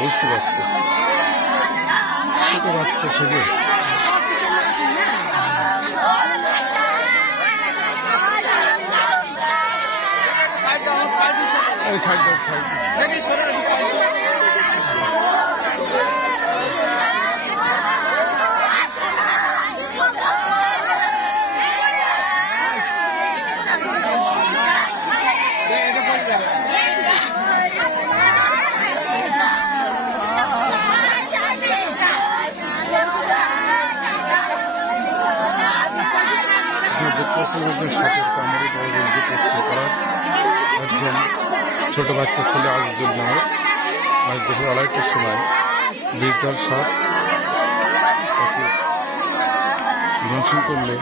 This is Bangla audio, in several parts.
বুঝতে পারছি। ছোট বাচ্চা ছেলে সাইড সাইড একজন ছোট বাচ্চা ছেলে আজিজুল নামের আজ দুপুর আড়াইটার সময় বীরদল সাপ দংশন করলে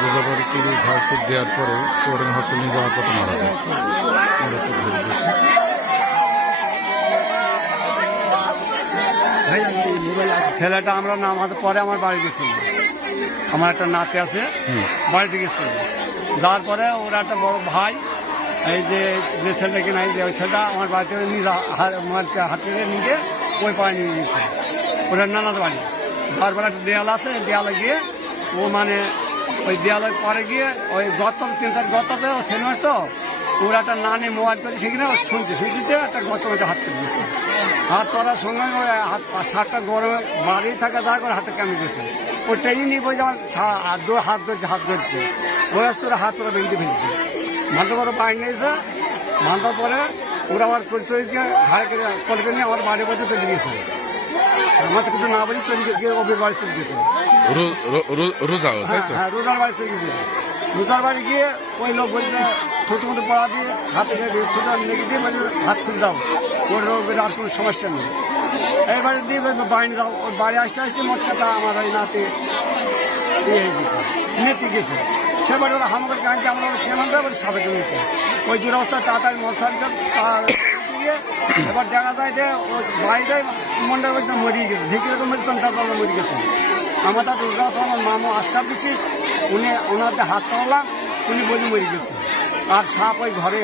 গোজাবাড়ি থেকে ঝাড়ফুট দেওয়ার পরে চৌরান হসপিটালে যাওয়ার পথে মারা যায় ছেলেটা আমরা নামাতে পরে আমার বাড়ি গেছিল। আমার একটা নাতি আছে বাড়িতে গেছিল। যাওয়ার পরে ওর একটা বড় ভাই এই যে যে ছেলেটা কিনা এই যে ওই ছেলেটা আমার বাড়িতে আমার হাতে নিয়ে ওই পায়ে নিয়ে গেছে ওটার নানার বাড়ি। যাওয়ার পরে একটা দেয়াল আছে দেয়ালে গিয়ে ও মানে ওই দেয়ালের পরে গিয়ে ওই গত তিন চার গততে ও ছেলে তো ওরা একটা নানি মোবাইল করে সেখানে ও শুনছে শুনতে একটা গত হাত করে দিয়েছে হাত করার সঙ্গে ওই হাত শার্টটা গরমে বাড়ি থাকা যা করে হাতে কেমন গেছে ও ট্রেনিং নিয়ে বই যেমন হাত ধরে হাত ধরছে হাত ধরছে। ওরা তোরা হাত তোরা বেঁধে ফেলছে। মাথা করে বাইর নিয়েছে মাথার পরে ওরা আবার গিয়ে ঘাড়ে করে কলকে নিয়ে আমার বাড়ির মধ্যে চলে গিয়েছে। আমার কিছু না বলি চলে গিয়ে অভির বাড়ি চলে গেছে রো- রো- রো- রোজাও হ্যাঁ হ্যাঁ রোজার বাড়ি চলে গেছে রোজার বাড়ি গিয়ে ওই লোক বলছে ছোট মতো পড়া দিয়ে হাতে ছোট লেগে দিয়ে বলছে, হাত খুলে দাও ওর রোগের আর কোনো সমস্যা নেই। এবারে দিয়ে বাড়ি দাও ওর বাড়ি আসতে আসতে মোট কথা আমার ওই নাতে ইয়ে গেছে, নেতি গেছে। সেবার ওরা আমাদের কাছে আমরা কেন দেয় বলে সাবেক নিয়েছে ওই দুরবস্থা তাড়াতাড়ি মশারিটা দিয়ে এবার দেখা যায় যে ওই মনটা বলতে মরিয়ে গেছে। যে তো মরিয়ে তার মরে গেছে। আমার তার দুর্গা আমার মামু আশা বিশেষ, উনি ওনার হাত তোলা উনি বলি মরে গেছে। আর সাপ ওই ঘরে